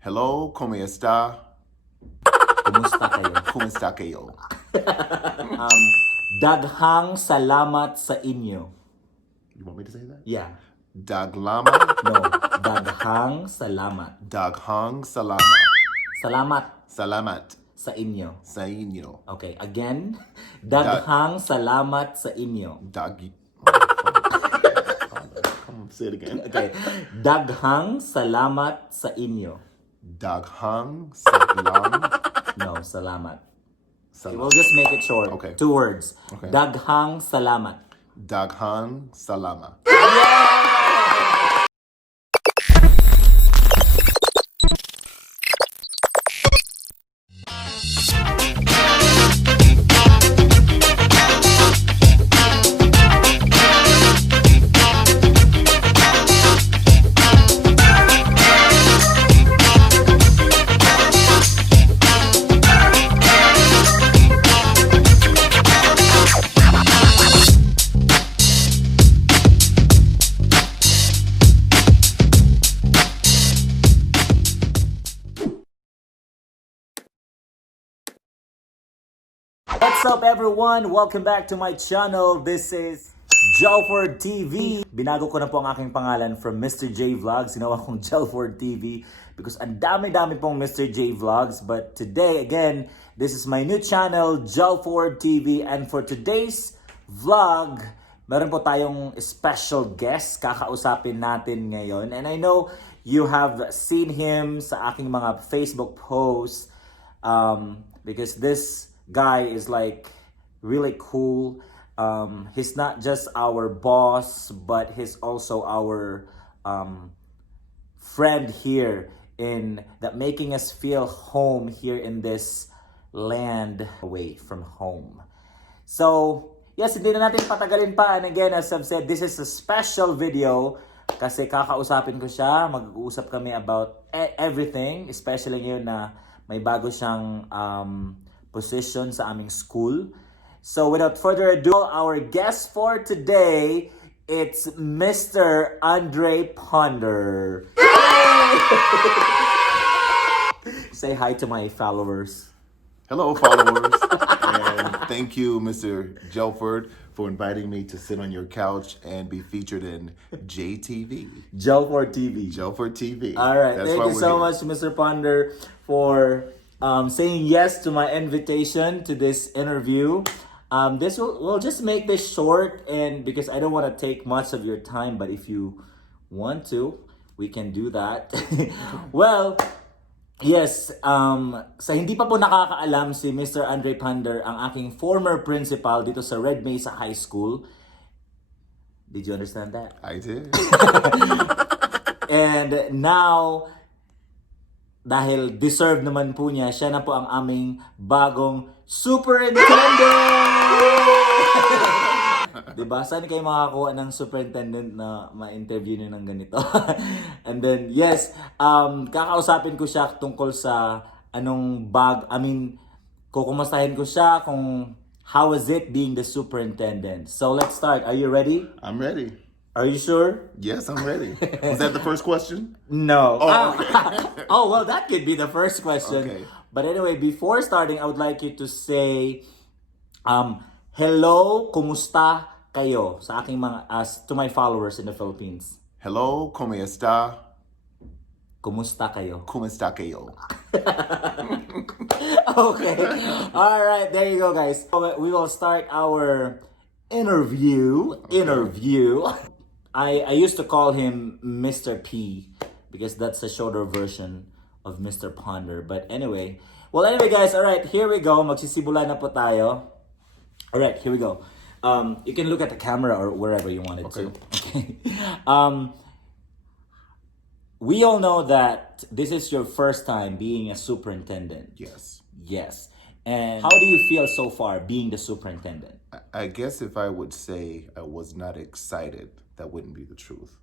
Hello, ¿cómo está? Kumusta kayo? ¿Cómo está kayo? Daghang salamat sa inyo. You want me to say that? Yeah. Daglama, No. Daghang salamat. daghang salama, Salamat salamat sa inyo. sa inyo. Okay, again. Daghang salamat sa inyo. Dagi. Come on, say it again. Okay. Daghang salamat sa inyo. Daghang salam No, salamat. salam. We'll just make it short. Okay. 2 words. Okay. Daghang salamat. Daghang salama. What's up everyone? Welcome back to my channel. This is Jelford TV. Binago ko na po ang aking pangalan from Mr. J Vlogs. Ginawa kong Jelford TV because ang dami-dami pong Mr. J Vlogs. But today, again, this is my new channel, Jelford TV. And for today's vlog, meron po tayong special guest. Kakausapin natin ngayon. And I know you have seen him sa aking mga Facebook posts because this guy is like really cool. He's not just our boss, but he's also our friend here in that making us feel home here in this land away from home. So, yes, hindi na natin patagalin pa. And again, as I've said, this is a special video kasi kakausapin ko siya. Mag-uusap kami about everything, especially ngayon na may bago siyang position sa aming school. So without further ado, our guest for today, it's Mr. Andre Ponder. Say hi to my followers. Hello, followers. And thank you, Mr. Jelford, for inviting me to sit on your couch and be featured in JTV. Jelford TV. Jelford TV. All right. That's Thank why you we're so here. much, Mr. Ponder, for saying yes to my invitation to this interview. We'll just make this short, and because I don't want to take much of your time, but if you want to, we can do that. Well, yes, sa hindi pa po nakakaalam, si Mr. Andre Ponder ang aking former principal dito sa Red Mesa High School. Did you understand that? I did. And now, dahil deserve naman po niya, siya na po ang aming bagong superintendent! Diba? Saan kayo makakuha ng superintendent na ma-interview niyo ng ganito? And then, yes, kakausapin ko siya tungkol sa kukumustahin ko siya kung how is it being the superintendent. So, let's start. Are you ready? I'm ready. Are you sure? Yes, I'm ready. Was that the first question? No. Oh. Oh, well, that could be the first question. Okay. But anyway, before starting, I would like you to say, hello, kumusta kayo sa aking to my followers in the Philippines. Hello, ¿cómo está? Kumusta kayo? ¿Cómo está kayo? Okay. All right, there you go, guys. We will start our interview. I used to call him Mr. P because that's a shorter version of Mr. Ponder. But anyway, guys, all right, here we go. Magsisimula na po tayo. All right, here we go. You can look at the camera or wherever you wanted to. Okay. We all know that this is your first time being a superintendent. Yes. Yes. And how do you feel so far being the superintendent? I guess if I would say I was not excited, that wouldn't be the truth.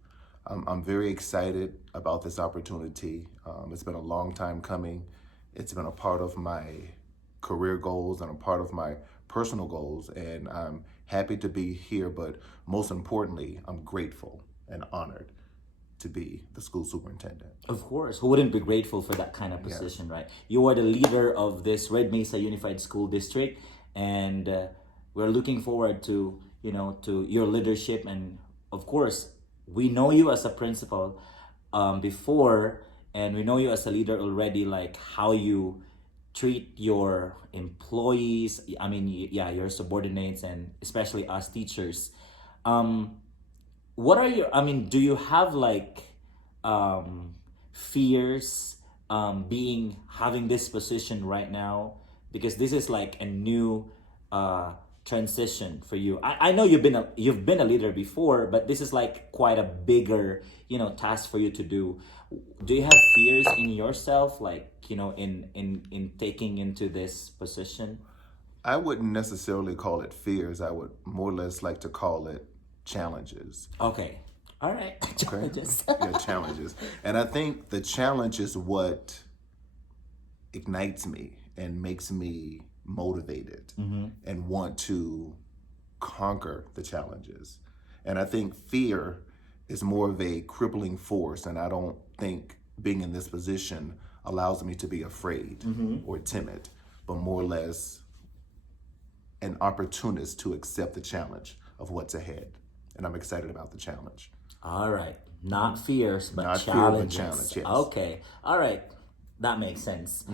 I'm very excited about this opportunity. It's been a long time coming. It's been a part of my career goals and a part of my personal goals, and I'm happy to be here, but most importantly, I'm grateful and honored to be the school superintendent. Of course, who wouldn't be grateful for that kind of position, right? You are the leader of this Red Mesa Unified School District, and we're looking forward to to your leadership. And of course, we know you as a principal before, and we know you as a leader already. Like how you treat your employees. I mean, yeah, your subordinates, and especially us teachers. What are your? I mean, do you have like fears being having this position right now, because this is like a new transition for you. I know you've been a leader before, but this is like quite a bigger task for you to do. Do you have fears in yourself, like in taking into this position? I wouldn't necessarily call it fears. I would more or less like to call it challenges. Okay, all right. Okay? Challenges. Yeah, challenges. And I think the challenge is what ignites me and makes me motivated and want to conquer the challenges. And I think fear is more of a crippling force, and I don't think being in this position allows me to be afraid or timid, but more or less an opportunist to accept the challenge of what's ahead. And I'm excited about the challenge. All right. Not fears, but Not fear, but challenges. challenge, yes. Okay. All right. That makes sense.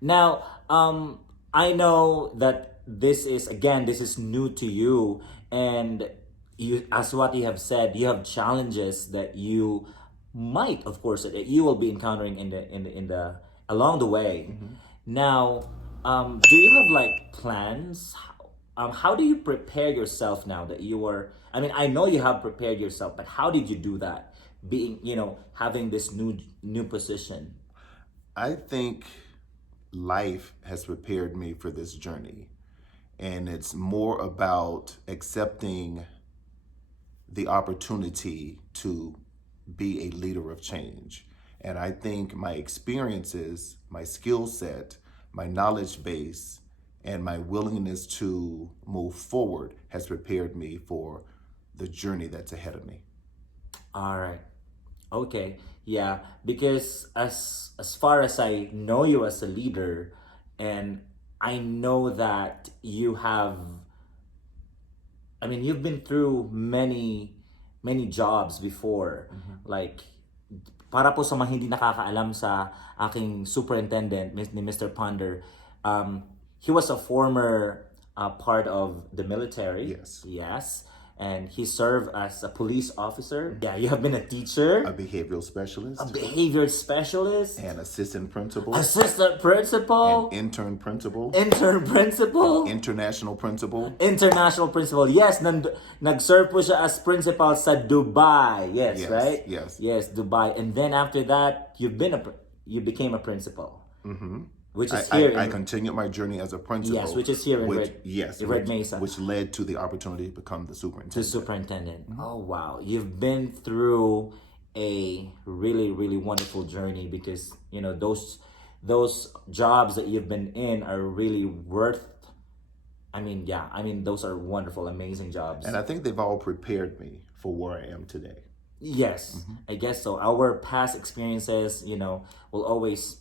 Now, I know that this is new to you, and you, as what you have said, you have challenges that you might, of course, that you will be encountering in the along the way. Now, do you have like plans? How do you prepare yourself now that you are? I mean, I know you have prepared yourself, but how did you do that? Being, having this new position. I think life has prepared me for this journey, and it's more about accepting the opportunity to be a leader of change. And I think my experiences, my skill set, my knowledge base, and my willingness to move forward has prepared me for the journey that's ahead of me. All right. Okay. Yeah, because as far as I know you as a leader, and I know that you have, I mean, you've been through many jobs before. Like, para po sa mga hindi nakakaalam sa aking superintendent, ni Mr. Ponder, he was a former part of the military. Yes. Yes. And he served as a police officer. Yeah, you have been a teacher. A behavioral specialist. A behavior specialist. An assistant principal. Assistant principal. An intern principal. Intern principal. International principal. International principal. Yes, nag-serve po siya as principal sa Dubai. Yes, right? Yes. Yes, Dubai. And then after that, you became a principal. Which is here. I continued my journey as a principal. Yes, which is here in Red Mesa. Which led to the opportunity to become the superintendent. The superintendent. Oh, wow. You've been through a really, really wonderful journey, because, those jobs that you've been in are really worth, those are wonderful, amazing jobs. And I think they've all prepared me for where I am today. Yes, I guess so. Our past experiences, will always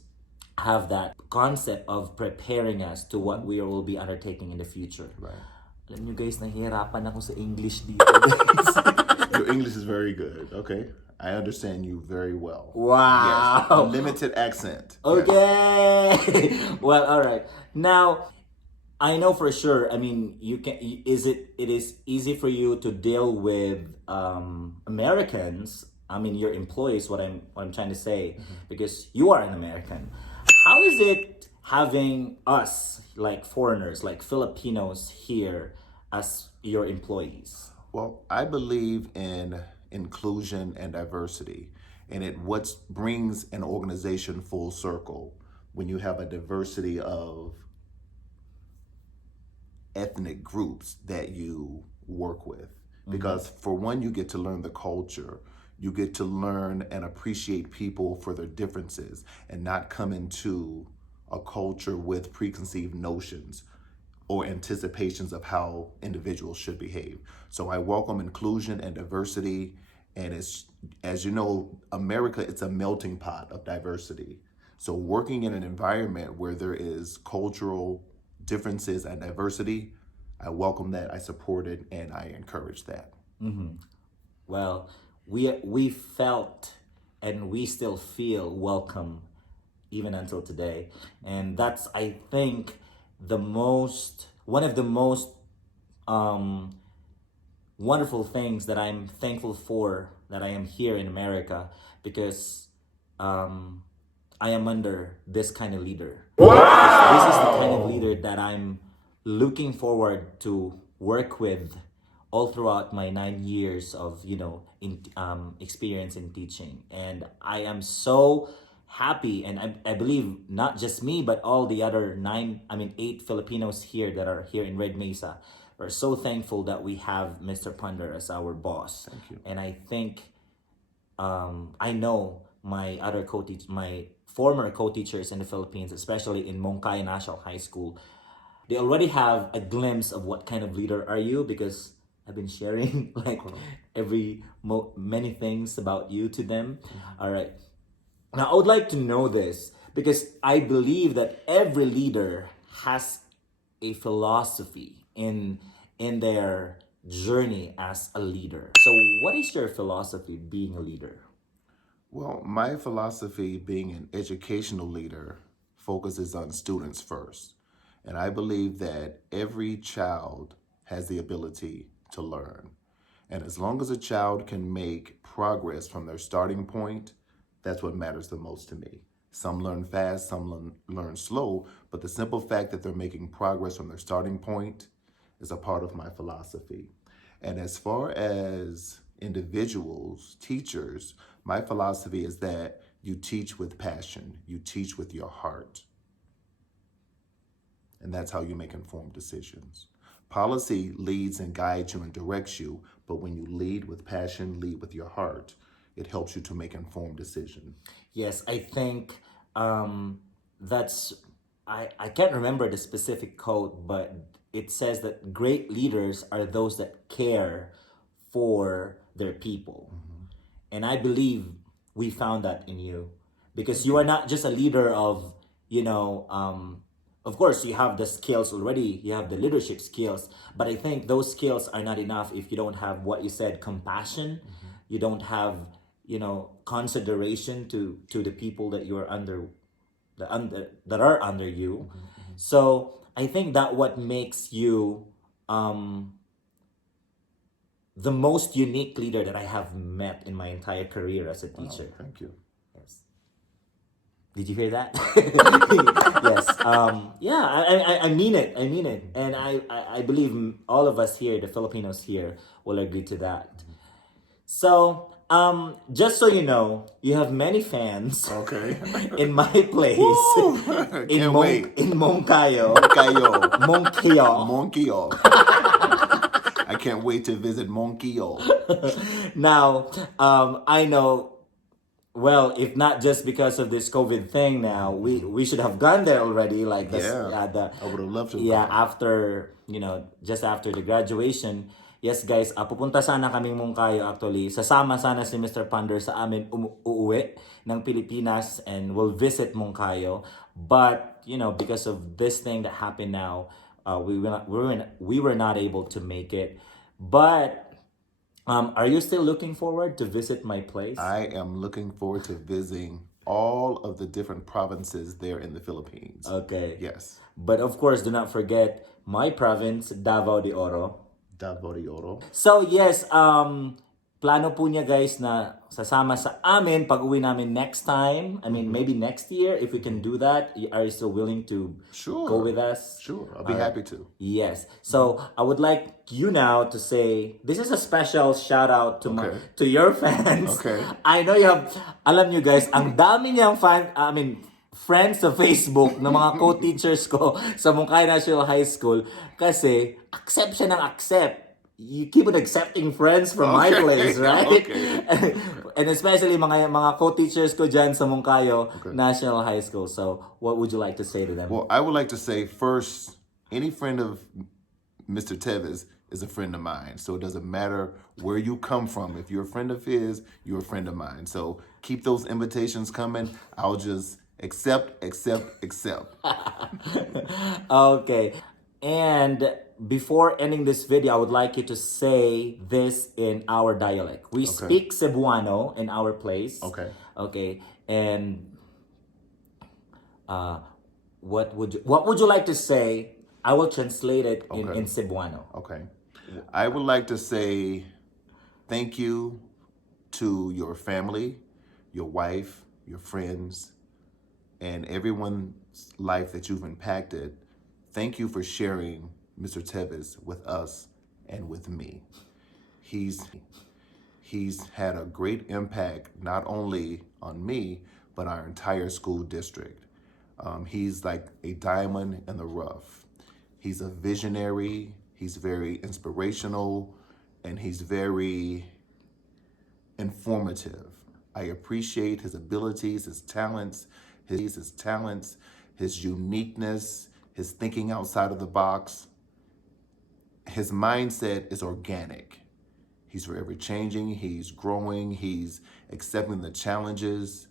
have that concept of preparing us to what we will be undertaking in the future. Right. Alam nyo guys, nahihirapan ako sa English dito. Your English is very good. Okay. I understand you very well. Wow. Yes. A limited accent. Okay. Yes. Well, all right. Now, I know for sure, it is easy for you to deal with Americans, your employees, what I'm trying to say, because you are an American. How is it having us, like foreigners, like Filipinos here as your employees? Well, I believe in inclusion and diversity, and it what brings an organization full circle when you have a diversity of ethnic groups that you work with. Because for one, you get to learn the culture. You get to learn and appreciate people for their differences and not come into a culture with preconceived notions or anticipations of how individuals should behave. So I welcome inclusion and diversity, And it's, as you know, America, it's a melting pot of diversity. So working in an environment where there is cultural differences and diversity, I welcome that, I support it, and I encourage that. Well, we felt and we still feel welcome even until today, and that's, I think, one of the most um, wonderful things that I'm thankful for, that I am here in America, because um, I am under this kind of leader. This is the kind of leader that I'm looking forward to work with all throughout my 9 years of experience in teaching, and I am so happy, and I believe not just me but all the other 8 Filipinos here that are here in Red Mesa are so thankful that we have Mr. Ponder as our boss. Thank you. And I think I know my former co-teachers in the Philippines, especially in Mongkay National High School, they already have a glimpse of what kind of leader are you, because I've been sharing like many things about you to them. All right. Now I would like to know this, because I believe that every leader has a philosophy in their journey as a leader. So what is your philosophy being a leader? Well, my philosophy being an educational leader focuses on students first. And I believe that every child has the ability to learn. And as long as a child can make progress from their starting point, that's what matters the most to me. Some learn fast, some learn slow, but the simple fact that they're making progress from their starting point is a part of my philosophy. And as far as individuals, teachers, my philosophy is that you teach with passion, you teach with your heart. And that's how you make informed decisions. Policy leads and guides you and directs you, but when you lead with passion, lead with your heart, it helps you to make informed decisions. Yes, I think that's, I can't remember the specific quote, but it says that great leaders are those that care for their people. And I believe we found that in you, because you are not just a leader of, of course, you have the skills already, you have the leadership skills, but I think those skills are not enough if you don't have what you said, compassion. You don't have, consideration to the people that you are under, that are under you. So I think that what makes you the most unique leader that I have met in my entire career as a teacher. Oh, thank you. Yes. Did you hear that? Yes. Yeah, I mean it. I mean it. And I believe all of us here, the Filipinos here, will agree to that. So, just so you know, you have many fans. Okay. In my place. Can't wait. In Moncayo. Moncayo. Moncayo. I can't wait to visit Moncayo. Now, I know, well, if not just because of this COVID thing now, we should have gone there already. Like this, I would have loved to. Yeah, after, just after the graduation. Yes, guys, pupunta sana kaming Moncayo actually. Sasama sana si Mr. Ponder sa amin uuwi ng Pilipinas, and we'll visit Moncayo. But, because of this thing that happened now, we were not able to make it. But are you still looking forward to visit my place? I am looking forward to visiting all of the different provinces there in the Philippines. Okay. Yes. But of course, do not forget my province, Davao de Oro. Davao de Oro. So yes, plano po niya guys na sasama sa amin pag uwi namin next time. I mean, maybe next year if we can do that. Are you still willing to go with us? Sure, I'll be happy to. Yes. So I would like you now to say, this is a special shout out to your fans. Okay. I know you have, alam nyo guys, ang dami niyang friends sa Facebook ng mga co-teachers ko sa Mongkay National High School, kasi accept siya ng accept. You keep on accepting friends from my place, right? Okay. And especially mga co-teachers ko dyan sa Mongkayo National High School. So what would you like to say to them? Well, I would like to say first, any friend of Mr. Teves is a friend of mine. So it doesn't matter where you come from. If you're a friend of his, you're a friend of mine. So keep those invitations coming. I'll just accept. Okay. And before ending this video, I would like you to say this in our dialect. We speak Cebuano in our place. Okay. Okay. And what would you like to say? I will translate it in Cebuano. Okay. I would like to say thank you to your family, your wife, your friends, and everyone's life that you've impacted. Thank you for sharing Mr. Teves with us and with me. He's had a great impact not only on me, but our entire school district. He's like a diamond in the rough. He's a visionary, he's very inspirational, and he's very informative. I appreciate his abilities, his talents, his uniqueness, his thinking outside of the box. His mindset is organic. He's forever changing, he's growing, he's accepting the challenges,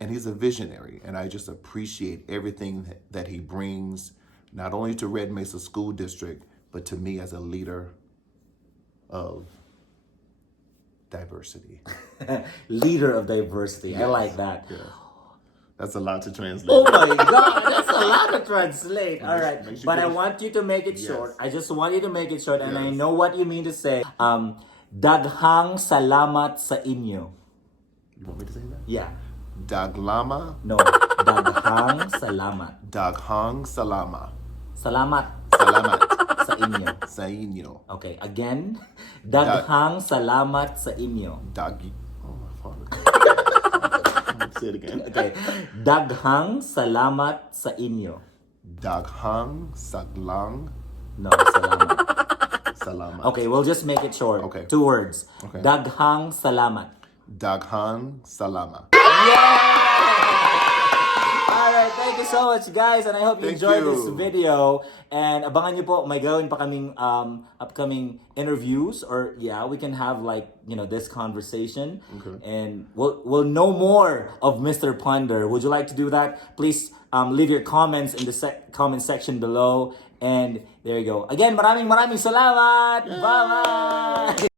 and he's a visionary. And I just appreciate everything that he brings, not only to Red Mesa School District, but to me as a leader of diversity. Leader of diversity. Yes. I like that. Yeah. That's a lot to translate. Oh my God, that's a lot to translate. All right, Make sure but you I get- want you to make it short. I just want you to make it short, and I Yes. know what you mean to say. Daghang salamat sa inyo. You want me to say that? Yeah. Daglama, No. Daghang salamat. Daghang Salama. Salamat Salamat sa inyo. sa inyo. Okay, again. Daghang salamat sa inyo. Oh, my father. Say it again. Okay. Daghang salamat sa inyo. Daghang Saglang No, salamat. Salamat. Okay, we'll just make it short. Okay. 2 words. Okay. Daghang salamat. Daghang Salama. Alright, thank you so much guys, and I hope you Thank enjoyed you. this video. And abangan nyo po, may gawin pa kaming upcoming interviews, or yeah, we can have like, this conversation. Okay. And we'll know more of Mr. Ponder. Would you like to do that? Please leave your comments in the comment section below. And there you go. Again, maraming salamat. Bye-bye.